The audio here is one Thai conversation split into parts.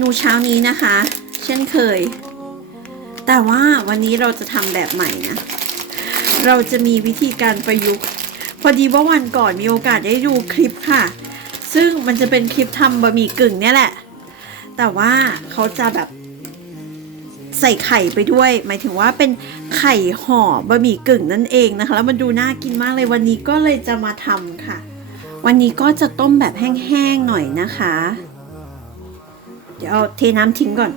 นูเช้านี้นะคะ เช่นเคย แต่ว่าวันนี้เราจะทำแบบใหม่นะ เราจะมีวิธีการประยุกต์ พอดีว่าวันก่อนมีโอกาสได้ดูคลิปค่ะ ซึ่งมันจะเป็นคลิปทำบะหมี่กึ่งเนี่ยแหละ แต่ว่าเขาจะแบบใส่ไข่ไปด้วย หมายถึงว่าเป็นไข่ห่อบะหมี่กึ่งนั่นเองนะคะ แล้วมันดูน่ากินมากเลยวันนี้ก็เลยจะมาทำค่ะ วันนี้ก็จะต้มแบบแห้งๆหน่อยนะคะ ดี๋ยวเอาเทน้ำทิ้งก่อน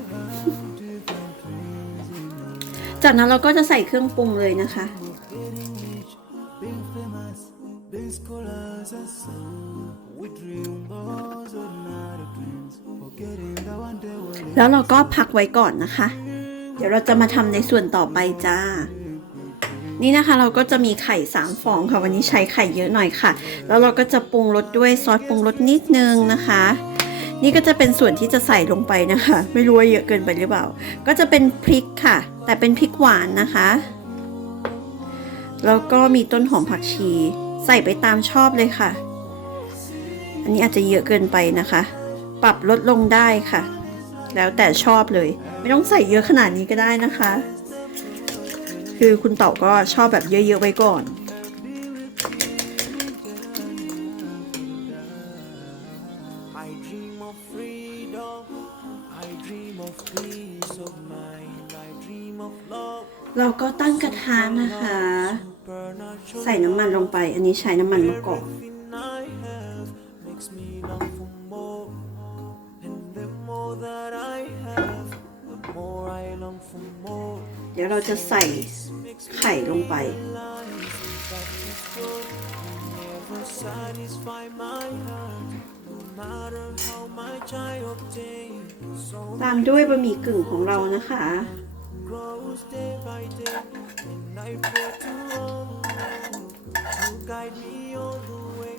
จากนั้นเราก็จะใส่เครื่องปรุงเลยนะคะ แล้วเราก็พักไว้ก่อนนะคะ เดี๋ยวเราจะมาทำในส่วนต่อไปจ้านี่นะคะเราก็จะมีไข่สามฟองค่ะวันนี้ใช้ไข่เยอะหน่อยค่ะ แล้วเราก็จะปรุงรสด้วยซอสปรุงรสนิดนึงนะคะ นี่ก็จะเป็นส่วนที่จะใส่ลงไปนะคะ ไม่รู้ว่าเยอะเกินไปหรือเปล่า ก็จะเป็นพริกค่ะ แต่เป็นพริกหวานนะคะ แล้วก็มีต้นหอมผักชี ใส่ไปตามชอบเลยค่ะ อันนี้อาจจะเยอะเกินไปนะคะ ปรับลดลงได้ค่ะ แล้วแต่ชอบเลย ไม่ต้องใส่เยอะขนาดนี้ก็ได้นะคะ คือคุณเต่าก็ชอบแบบเยอะๆไว้ก่อน เราก็ตั้งกระทะนะคะ ใส่น้ำมันลงไป อันนี้ใช้น้ำมันมะกอกเดี๋ยวเราจะใส่ไข่ลงไป ตามด้วยบะหมี่กึ่งของเรานะคะ grows day by day, and I pray to all to guide me all the way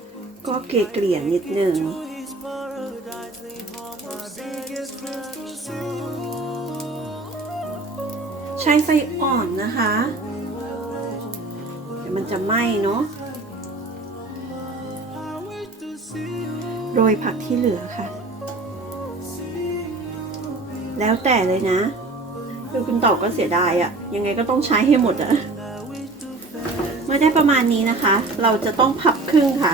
ก็เกลี่ยๆนิดนึง to His paradise. They harm my biggest dreams to see. ใช้ไฟอ่อนนะคะ เดี๋ยวมันจะไหม้เนาะ I wish to see you. โรยผักที่เหลือค่ะ แล้วแต่เลยนะ คือคุณต่อก็เสียดายอะยังไงก็ต้องใช้ให้หมดอะเมื่อได้ประมาณนี้นะคะ เราจะต้องพับครึ่งค่ะ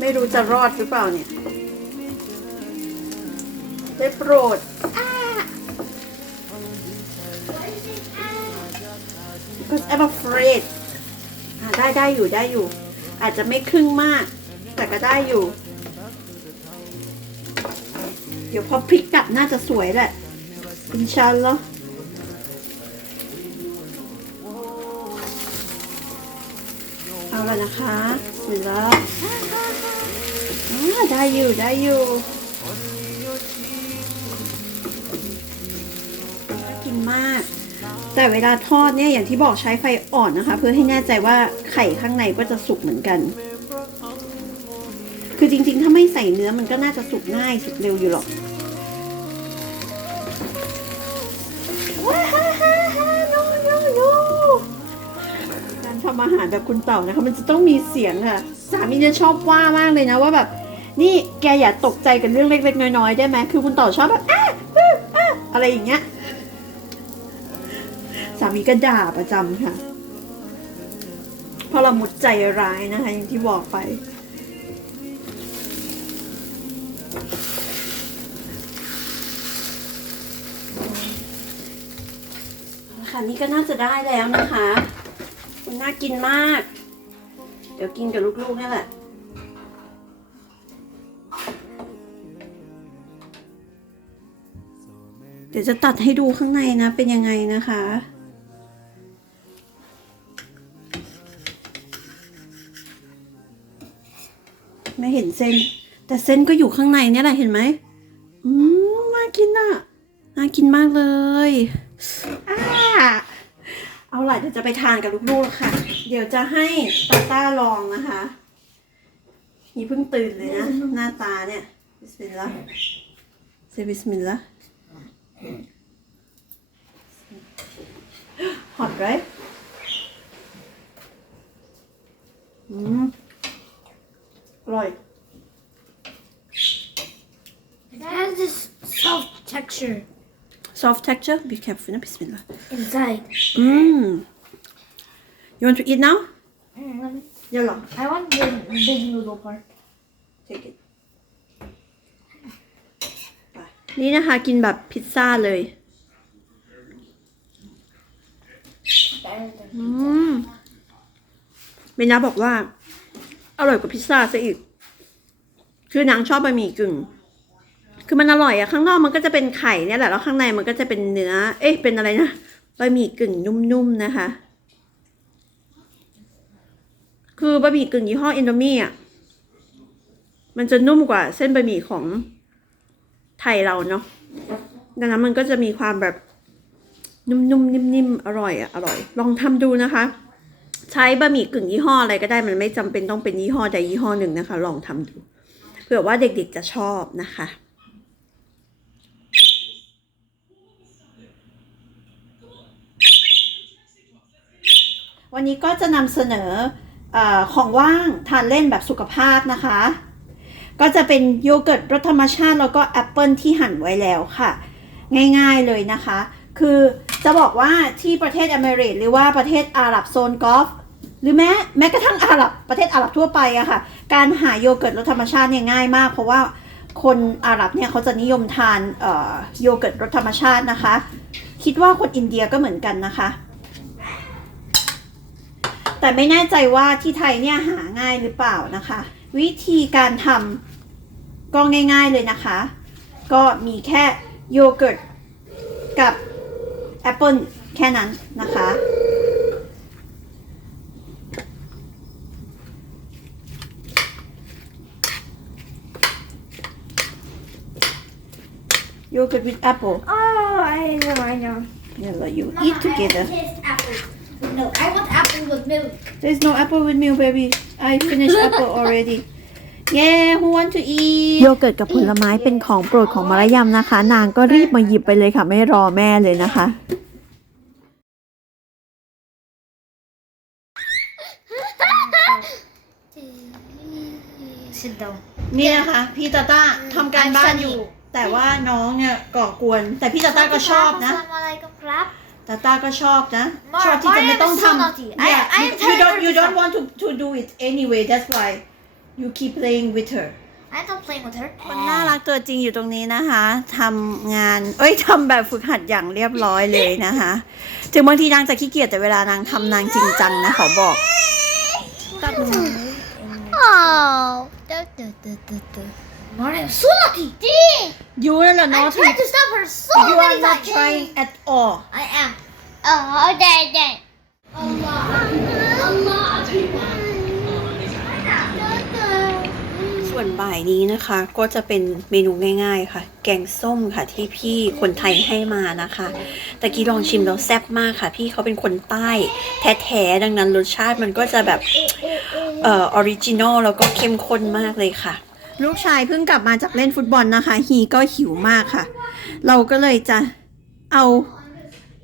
ไม่รู้จะรอดหรือเปล่าเนี่ยได้โปรดอ้า Because I'm afraid ได้ได้อยู่ได้อยู่ อาจจะไม่ครึ่งมาก แต่ก็ได้อยู่ เดี๋ยวพอพลิกกลับน่าจะสวยแหละอินชาอัลลอฮ์ เอาละนะคะเสร็จแล้วอ่าได้อยู่ได้อยู่น่ากินมาก แต่เวลาทอดเนี่ยอย่างที่บอกใช้ไฟอ่อนนะคะ เพื่อให้แน่ใจว่าไข่ข้างในก็จะสุกเหมือนกัน คือจริงๆ ถ้าไม่ใส่เนื้อมันก็น่าจะสุกง่ายสุกเร็วอยู่หรอกว้า ทำอาหารแบบคุณเต่านะคะ มันจะต้องมีเสียงค่ะ สามีจะชอบว่ามากเลยนะว่าแบบ นี่แกอย่าตกใจกันเรื่องเล็กๆน้อยๆได้ไหมคือคุณเต่าชอบแบบอ้าอ้าอะไรอย่างเงี้ย สามีก็ด่าประจำค่ะ เพราะเราหมดใจร้ายนะคะ อย่างที่บอกไปค่ะนี่ก็น่าจะได้แล้วนะคะ มันน่ากินมาก เดี๋ยวกินกับลูกๆนี่แหละเดี๋ยวจะตัดให้ดูข้างในนะ เป็นยังไงนะคะ ไม่เห็นเส้น แต่เส้นก็อยู่ข้างในเนี่ยแหละเห็นไหมอืมน่ากินอะ น่ากินมากเลย เอาล่ะเดี๋ยวจะไปทานกับลูกๆค่ะ เดี๋ยวจะให้ตาต้าลองนะคะนี่เพิ่งตื่นเลยนะ หน้าตาเนี่ยบิสมิลลาห์เซบิสมิลลาห์ hot right อืมอร่อย It has this soft texture. Soft texture be careful นะ bismillah Inside. mm you want to eat now Mm, let me- เดี๋ยวหรอ I want the big noodle part. take it นี่นะคะ กินแบบพิซซ่าเลย Better than อืมเบนนาบอกว่า อร่อยกว่าพิซซ่าซะอีก คือนางชอบบะหมี่กึ่ง คือมันอร่อยอะข้างนอกมันก็จะเป็นไข่เนี่ยแหละแล้วข้างในมันก็จะเป็นเนื้อ เอ๊ะเป็นอะไรนะบะหมี่กึ่งนุ่มๆนะคะ คือบะหมี่กึ่งยี่ห้ออินโดมี่อะมันจะนุ่มกว่าเส้นบะหมี่ของไทยเราเนาะดังนั้นมันก็จะมีความแบบนุ่มๆนิ่มๆอร่อยอะอร่อย ลองทำดูนะคะ ใช้บะหมี่กึ่งยี่ห้ออะไรก็ได้มันไม่จำเป็นต้องเป็นยี่ห้อใดยี่ห้อหนึ่งนะคะ ลองทำดูเผื่อว่าเด็กๆจะชอบนะคะ วันนี้ก็จะนำเสนออของว่างทานเล่นแบบสุขภาพนะคะ ก็จะเป็นโยเกิร์ตรสธรรมชาติแล้วก็แอปเปิลที่หั่นไว้แล้วค่ะ ง่ายๆเลยนะคะ คือจะบอกว่าที่ประเทศอเมริกหรือว่าประเทศอาหรับโซนกอล์ฟหรือแม้แม้กระทั่งอาหรับประเทศอาหรับทั่วไปอะค่ะ การหาโยเกิร์ตรสธรรมชาติเนี่ยง่ายมาก เพราะว่าคนอาหรับเนี่ยเขาจะนิยมทานโยเกิร์ตรสธรรมชาตินะคะ คิดว่าคนอินเดียก็เหมือนกันนะคะ แต่ไม่แน่ใจว่าที่ไทยเนี่ยหาง่ายหรือเปล่านะคะ วิธีการทำก็ง่าย ๆเลยนะคะ ก็มีแค่โยเกิร์ตกับแอปเปิลแค่นั้นนะคะ Yogurt with apple. Oh, I know, I know. Yeah, you eat together. apple. No, I want apple with milk. There's no apple with milk, baby. I finished apple already. Yeah, who want to eat? โยเกิร์ตกับผลไม้เป็นของโปรดของมารยำนะคะ นางก็รีบมาหยิบไปเลยค่ะ ไม่รอแม่เลยนะคะ Sit down. นี่นะคะ พี่ตาต้าทำการบ้านอยู่ แต่ว่าน้องเนี่ยก่อกวน แต่พี่ตาต้าก็ชอบนะ Assalamualaikum, crap. ตาต้าก็ชอบนะ Mar- ชอบที่จะไม่ต้อง Mariam is so ทำ naughty. I- Yeah, I am you- you telling don't her you to don't stop. want to to do it anyway that's why you keep playing with her I'm not playing with her. คนน่ารักตัวจริงอยู่ตรงนี้นะคะทำงาน เอ้ยทำแบบฝึกหัดอย่างเรียบร้อยเลยนะคะ ถึงบางทีนางจะขี้เกียจแต่เวลานางทำนางจริงจังนะขอบอก Oh. Da, da, da, da, da. Mariam, so naughty. you นั่นแหละ I naughty tried to stop her so you many are not times. trying at all I am. Oh, dad, dad. Allah. Allah. ส่วนบ่ายนี้นะคะก็จะเป็นเมนูง่ายๆค่ะ แกงส้มค่ะที่พี่คนไทยให้มานะคะแต่กี้ลองชิมแล้วแซ่บมากค่ะ พี่เขาเป็นคนใต้แท้ๆดังนั้นรสชาติมันก็จะแบบเอ่อออริจินอลแล้วก็เข้มข้นมากเลยค่ะ ลูกชายเพิ่งกลับมาจากเล่นฟุตบอลนะคะ ฮีก็หิวมากค่ะ เราก็เลยจะเอา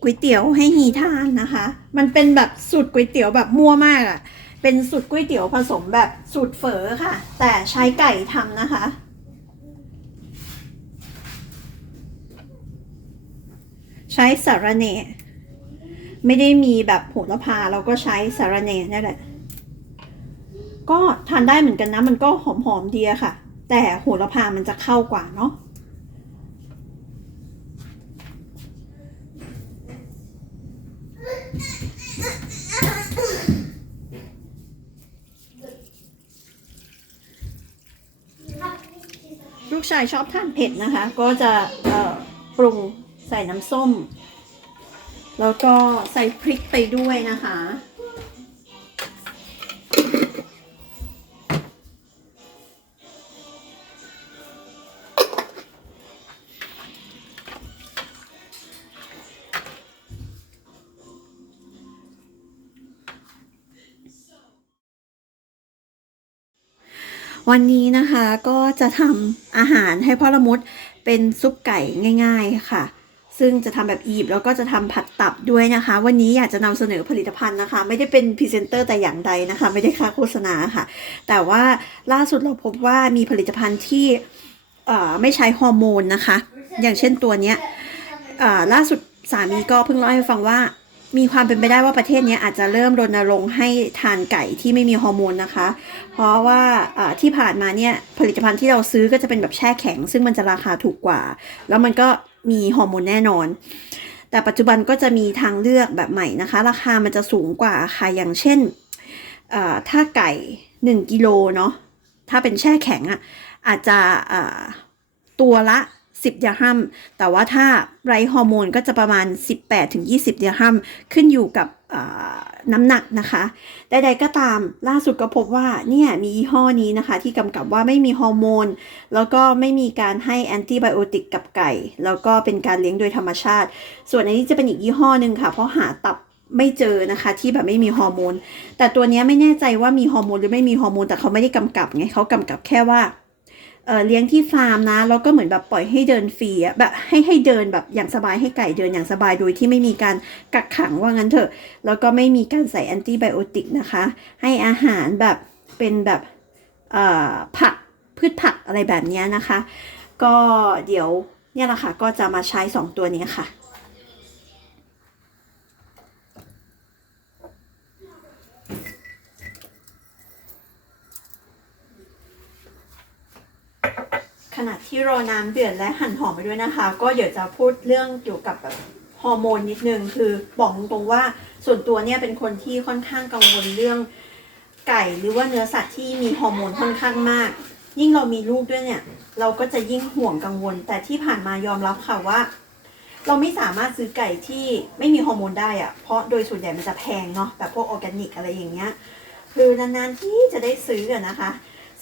ก๋วยเตี๋ยวให้ฮีทานนะคะ มันเป็นแบบสูตรก๋วยเตี๋ยวแบบมั่วมากอะ่ะ เป็นสูตรก๋วยเตี๋ยวผสมแบบสูตรเฝอค่ะ แต่ใช้ไก่ทำนะคะ ใช้สาระเนไม่ได้มีแบบโหระพาเราก็ใช้สาระเนนี่แหละ ก็ทานได้เหมือนกันนะ มันก็หอมๆดีอะค่ะ แต่โหระพามันจะเข้ากว่าเนาะ ลูกชายชอบทานเผ็ดนะคะ ก็จะปรุงใส่น้ำส้ม แล้วก็ใส่พริกไปด้วยนะคะ วันนี้นะคะก็จะทำอาหารให้พ่อละมุดเป็นซุปไก่ง่าย ๆค่ะ ซึ่งจะทำแบบอีบแล้วก็จะทำผัดตับด้วยนะคะ วันนี้อยากจะนำเสนอผลิตภัณฑ์นะคะ ไม่ได้เป็นพรีเซนเตอร์แต่อย่างใดนะคะ ไม่ได้ค่าโฆษณาค่ะ แต่ว่าล่าสุดเราพบว่ามีผลิตภัณฑ์ที่ไม่ใช้ฮอร์โมนนะคะ อย่างเช่นตัวเนี้ยล่าสุดสามีก็เพิ่งเล่าให้ฟังว่า มีความเป็นไปได้ว่าประเทศนี้อาจจะเริ่มรณรงค์ให้ทานไก่ที่ไม่มีฮอร์โมนนะคะ เพราะว่าที่ผ่านมาเนี่ยผลิตภัณฑ์ที่เราซื้อก็จะเป็นแบบแช่แข็ง ซึ่งมันจะราคาถูกกว่า แล้วมันก็มีฮอร์โมนแน่นอน แต่ปัจจุบันก็จะมีทางเลือกแบบใหม่นะคะ ราคามันจะสูงกว่าค่ะอย่างเช่นถ้าไก่ 1กิโลเนาะถ้าเป็นแช่แข็งอะ่ะอาจจะตัวละ 10ดิร์ฮัมแต่ว่าถ้าไรฮอร์โมนก็จะประมาณ 18-20ดิร์ฮัมขึ้นอยู่กับน้ำหนักนะคะใดๆก็ตามล่าสุดก็พบว่าเนี่ยมียี่ห้อนี้นะคะ ที่กำกับว่าไม่มีฮอร์โมน แล้วก็ไม่มีการให้แอนติไบโอติกกับไก่ แล้วก็เป็นการเลี้ยงโดยธรรมชาติ ส่วนอันนี้จะเป็นอีกยี่ห้อหนึ่งค่ะ เพราะหาตับไม่เจอนะคะ ที่แบบไม่มีฮอร์โมน แต่ตัวนี้ไม่แน่ใจว่ามีฮอร์โมนหรือไม่มีฮอร์โมนแต่เขาไม่ได้กำกับไงเขากำกับแค่ว่า เลี้ยงที่ฟาร์มนะแล้วก็เหมือนแบบปล่อยให้เดินฟรีอะแบบให้ให้เดินแบบอย่างสบายให้ไก่เดินอย่างสบายโดยที่ไม่มีการกักขังว่างั้นเถอะ แล้วก็ไม่มีการใส่แอนตี้ไบโอติกนะคะ ให้อาหารแบบเป็นแบบผักพืชผักอะไรแบบนี้นะคะ ก็เดี๋ยวเนี่ยแหละค่ะก็จะมาใช้ 2 ตัวนี้ค่ะ ขณะที่รอน้ำเดือดและหั่นหอมไปด้วยนะคะ ก็เดี๋ยวจะพูดเรื่องเกี่ยวกับแบบฮอร์โมนนิดนึงคือบอกตรงๆว่าส่วนตัวเนี่ยเป็นคนที่ค่อนข้างกังวลเรื่องไก่หรือว่าเนื้อสัตว์ที่มีฮอร์โมนค่อนข้างมาก ยิ่งเรามีลูกด้วยเนี่ย เราก็จะยิ่งห่วงกังวล แต่ที่ผ่านมายอมรับค่ะว่า เราไม่สามารถซื้อไก่ที่ไม่มีฮอร์โมนได้อะเพราะโดยส่วนใหญ่มันจะแพงเนาะแบบพวกออร์แกนิกอะไรอย่างเงี้ยคือนานๆที่จะได้ซื้อนะคะ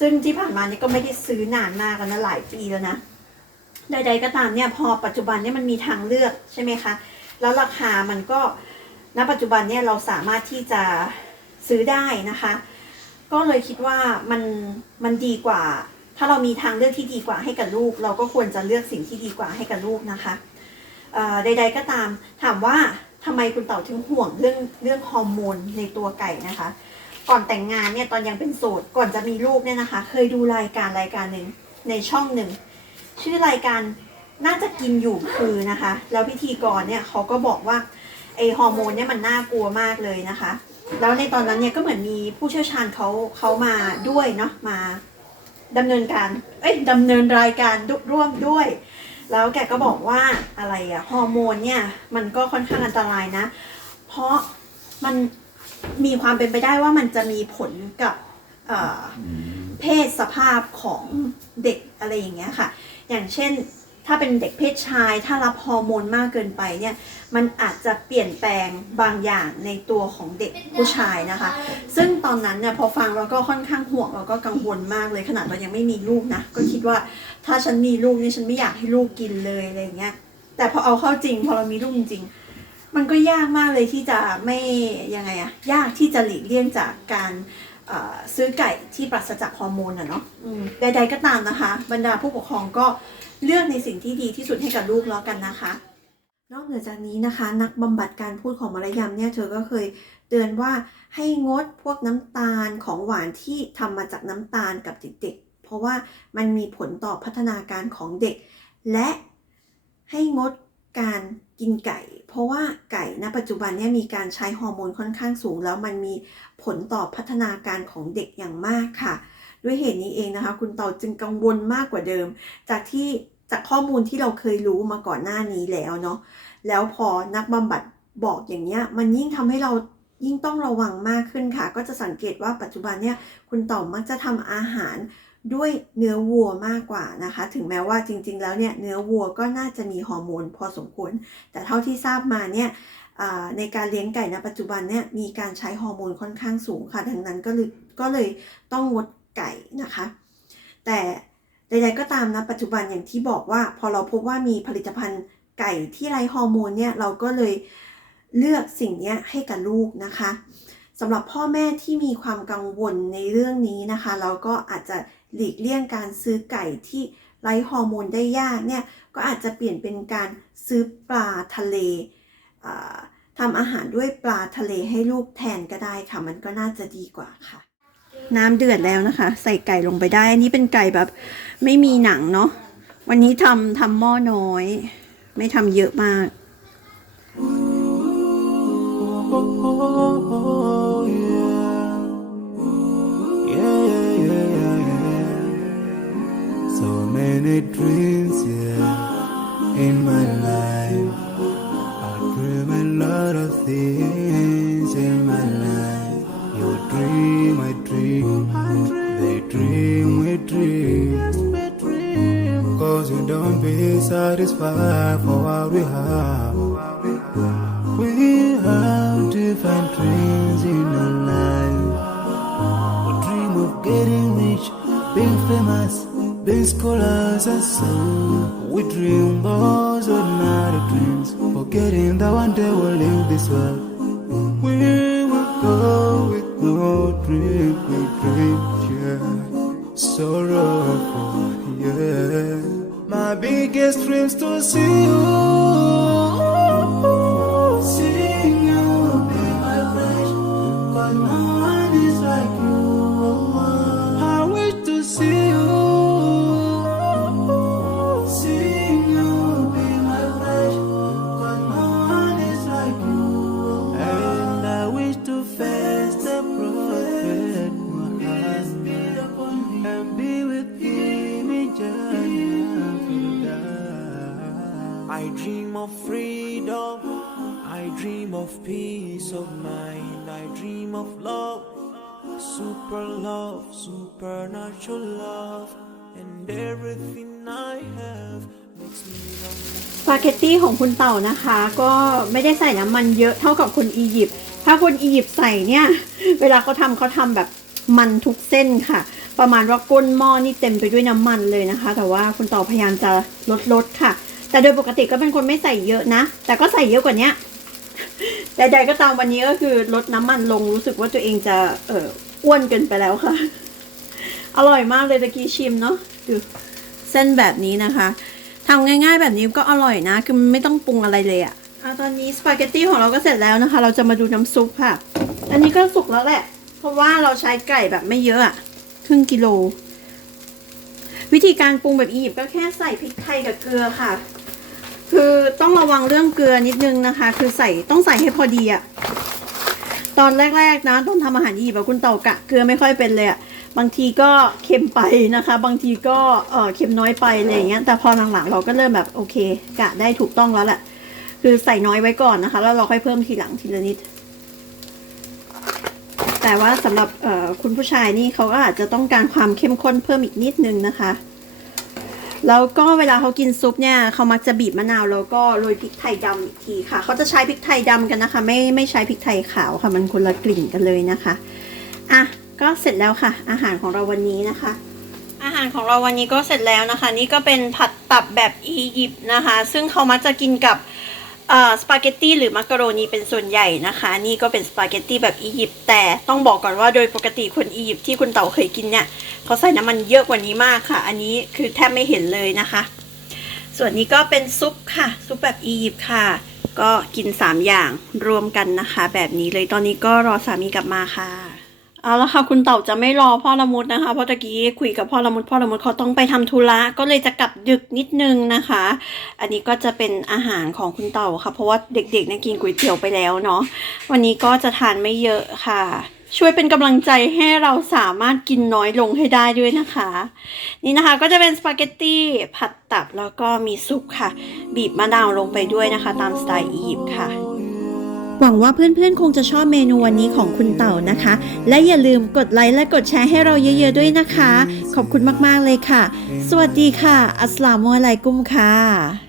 ซึ่งที่ผ่านมาเนี่ยก็ไม่ได้ซื้อนานมากแล้วนะหลายปีแล้วนะใดๆก็ตามเนี่ยพอปัจจุบันเนี่ยมันมีทางเลือกใช่ไหมคะ แล้วราคามันก็ณปัจจุบันเนี่ยเราสามารถที่จะซื้อได้นะคะ ก็เลยคิดว่ามันมันดีกว่า ถ้าเรามีทางเลือกที่ดีกว่าให้กับลูก เราก็ควรจะเลือกสิ่งที่ดีกว่าให้กับลูกนะคะใด ๆก็ตามถามว่าทำไมคุณเต่าถึงห่วงเรื่องเรื่องฮอร์โมนในตัวไก่นะคะ ก่อนแต่งงานเนี่ยตอนยังเป็นโสดก่อนจะมีลูกเนี่ยนะคะ เคยดูรายการรายการหนึ่งในช่องหนึ่ง ชื่อรายการน่าจะกินอยู่คือนะคะ แล้วพิธีกรเนี่ยเขาก็บอกว่าไอฮอร์โมนเนี่ยมันน่ากลัวมากเลยนะคะ แล้วในตอนนั้นเนี่ยก็เหมือนมีผู้เชี่ยวชาญเขาเขามาด้วยเนาะมาดำเนินการเอ้ยดำเนินรายการร่วมด้วย แล้วแกก็บอกว่าอะไรอะฮอร์โมนเนี่ยมันก็ค่อนข้างอันตรายนะ เพราะมัน มีความเป็นไปได้ว่ามันจะมีผลกับเอ่อเพศสภาพของเด็กอะไรอย่างเงี้ยค่ะ อย่างเช่นถ้าเป็นเด็กเพศชาย ถ้ารับฮอร์โมนมากเกินไปเนี่ยมันอาจจะเปลี่ยนแปลงบางอย่างในตัวของเด็กผู้ชายนะคะ ซึ่งตอนนั้นเนี่ยพอฟังเราก็ค่อนข้างห่วงเราก็กังวลมากเลยขนาดเรายังไม่มีลูกนะ ก็คิดว่าถ้าฉันมีลูกนี่ฉันไม่อยากให้ลูกกินเลยอะไรอย่างเงี้ยแต่พอเอาเข้าจริง พอเรามีลูกจริงๆ มันก็ยากมากเลยที่จะไม่ยังไงอะยากที่จะหลีกเลี่ยงจากการเอ่อซื้อไก่ที่ปราศจากฮอร์โมนอะเนาะอืมใดๆก็ตามนะคะ บรรดาผู้ปกครองก็เลือกในสิ่งที่ดีที่สุดให้กับลูกแล้วกันนะคะ นอกเหนือจากนี้นะคะ นักบำบัดการพูดของมารยามเนี่ยเธอก็เคยเตือนว่าให้งดพวกน้ำตาลของหวานที่ทำมาจากน้ำตาลกับเด็กๆ เพราะว่ามันมีผลต่อพัฒนาการของเด็ก และให้งดการ กินไก่ เพราะว่าไก่ณปัจจุบันเนี่ยมีการใช้ฮอร์โมนค่อนข้างสูง แล้วมันมีผลต่อพัฒนาการของเด็กอย่างมากค่ะ ด้วยเหตุนี้เองนะคะ คุณเต่าจึงกังวลมากกว่าเดิม จากที่จากข้อมูลที่เราเคยรู้มาก่อนหน้านี้แล้วเนาะแล้วพอนักบำบัดบอกอย่างเงี้ยมันยิ่งทำให้เรายิ่งต้องระวังมากขึ้นค่ะ ก็จะสังเกตว่าปัจจุบันเนี่ยคุณเต่ามักจะทำอาหาร ด้วยเนื้อวัวมากกว่านะคะ ถึงแม้ว่าจริง ๆ แล้วเนี่ยเนื้อวัวก็น่าจะมีฮอร์โมนพอสมควร แต่เท่าที่ทราบมาเนี่ยในการเลี้ยงไก่ณปัจจุบันเนี่ยมีการใช้ฮอร์โมนค่อนข้างสูงค่ะ ดังนั้นก็เลยก็เลยต้องงดไก่นะคะ แต่ใดๆก็ตามนะปัจจุบันอย่างที่บอกว่า พอเราพบว่ามีผลิตภัณฑ์ไก่ที่ไรฮอร์โมนเนี่ยเราก็เลยเลือกสิ่งนี้ให้กับลูกนะคะสำหรับพ่อแม่ที่มีความกังวลในเรื่องนี้นะคะ เราก็อาจจะ หลีกเลี่ยงการซื้อไก่ที่ไร้ฮอร์โมนได้ยากเนี่ยก็อาจจะเปลี่ยนเป็นการซื้อปลาทะเลทำอาหารด้วยปลาทะเลให้ลูกแทนก็ได้ค่ะ มันก็น่าจะดีกว่าค่ะ น้ำเดือดแล้วนะคะ ใส่ไก่ลงไปได้ อันนี้เป็นไก่แบบไม่มีหนังเนาะวันนี้ทำทำหม้อน้อย ไม่ทำเยอะมาก many dreams, yeah, in my life. I dream a lot of things in my life. You dream, I dream. They dream, we dream. Cause you don't be satisfied for what we have. Famous, being scholars so. We dream those ordinary dreams, forgetting that one day we'll leave this world. Super love, supernatural love. And everything I have makes me long สปาเกตตี้ของคุณเต่านะคะ ก็ไม่ได้ใส่น้ำมันเยอะเท่ากับคนอียิปต์ถ้าคนอียิปต์ใส่เนี่ย เวลาเขาทำเขาทำแบบมันทุกเส้นค่ะ ประมาณว่าก้นหม้อนี่เต็มไปด้วยน้ำมันเลยนะคะ แต่ว่าคุณเต่าพยายามจะลดลดค่ะ แต่โดยปกติก็เป็นคนไม่ใส่เยอะนะ แต่ก็ใส่เยอะกว่านี้ใดๆก็ตามวันนี้ก็คือลดน้ำมันลงรู้สึกว่าตัวเองจะเออ อ้วนเกินไปแล้วค่ะ อร่อยมากเลยตะกี้ชิมเนาะดูเส้นแบบนี้นะคะทำง่ายๆแบบนี้ก็อร่อยนะ คือไม่ต้องปรุงอะไรเลยอะอะตอนนี้สปาเกตตี้ของเราก็เสร็จแล้วนะคะ เราจะมาดูน้ำซุปค่ะ อันนี้ก็สุกแล้วแหละ เพราะว่าเราใช้ไก่แบบไม่เยอะอะครึ่งกิโล วิธีการปรุงแบบอียิปต์ก็แค่ใส่พริกไทยกับเกลือค่ะ คือต้องระวังเรื่องเกลือนิดนึงนะคะ คือใส่ต้องใส่ให้พอดีอะ ตอนแรกๆนะตอนทำอาหารอียิปต์อะคุณเต่ากะเกลือไม่ค่อยเป็นเลยอะบางทีก็เค็มไปนะคะ บางทีก็เออเค็มน้อยไปอะไรอย่างเงี้ยแต่พอหลังๆเราก็เริ่มแบบโอเค กะได้ถูกต้องแล้วแหละคือใส่น้อยไว้ก่อนนะคะ แล้วเราค่อยเพิ่มทีหลังทีละนิด แต่ว่าสำหรับเอ่อคุณผู้ชายนี่เขาก็อาจจะต้องการความเข้มข้นเพิ่มอีกนิดนึงนะคะ แล้วก็เวลาเขากินซุปเนี่ยเขามักจะบีบมะนาวแล้วก็โรยพริกไทยดำอีกทีค่ะ เขาจะใช้พริกไทยดำกันนะคะ ไม่ไม่ใช้พริกไทยขาวค่ะ มันคนละกลิ่นกันเลยนะคะอะก็เสร็จแล้วค่ะ อาหารของเราวันนี้นะคะ อาหารของเราวันนี้ก็เสร็จแล้วนะคะ นี่ก็เป็นผัดตับแบบอียิปต์นะคะ ซึ่งเขามักจะกินกับสปาเกตตี้หรือมักกะโรนีเป็นส่วนใหญ่นะคะ นี่ก็เป็นสปาเกตตี้แบบอียิปต์แต่ต้องบอกก่อนว่าโดยปกติคนอียิปต์ที่คุณเต่าเคยกินเนี่ย เขาใส่น้ำมันเยอะกว่านี้มากค่ะ อันนี้คือแทบไม่เห็นเลยนะคะ ส่วนนี้ก็เป็นซุปค่ะ ซุปแบบอียิปต์ค่ะ ก็กิน 3 อย่างรวมกันนะคะ แบบนี้เลยตอนนี้ก็รอสามีกลับมาค่ะเอาละค่ะคุณเต่าจะไม่รอพ่อละมุดนะคะเพราะตะกี้คุยกับพ่อละมุดพ่อละมุดเขาต้องไปทำธุระก็เลยจะกลับดึกนิดนึงนะคะ อันนี้ก็จะเป็นอาหารของคุณเต่าค่ะ เพราะว่าเด็กๆเนี่ยกินก๋วยเตี๋ยวไปแล้วเนาะวันนี้ก็จะทานไม่เยอะค่ะ ช่วยเป็นกำลังใจให้เราสามารถกินน้อยลงให้ได้ด้วยนะคะ นี่นะคะก็จะเป็นสปาเกตตี้ผัดตับแล้วก็มีซุปค่ะ บีบมะนาวลงไปด้วยนะคะ ตามสไตล์อียิปต์ค่ะ หวังว่าเพื่อนๆ คงจะชอบเมนูวันนี้ของคุณเต่านะคะ และอย่าลืมกดไลค์และกดแชร์ให้เราเยอะๆด้วยนะคะ ขอบคุณมากๆเลยค่ะ สวัสดีค่ะ อัสสลามุอะลัยกุมค่ะ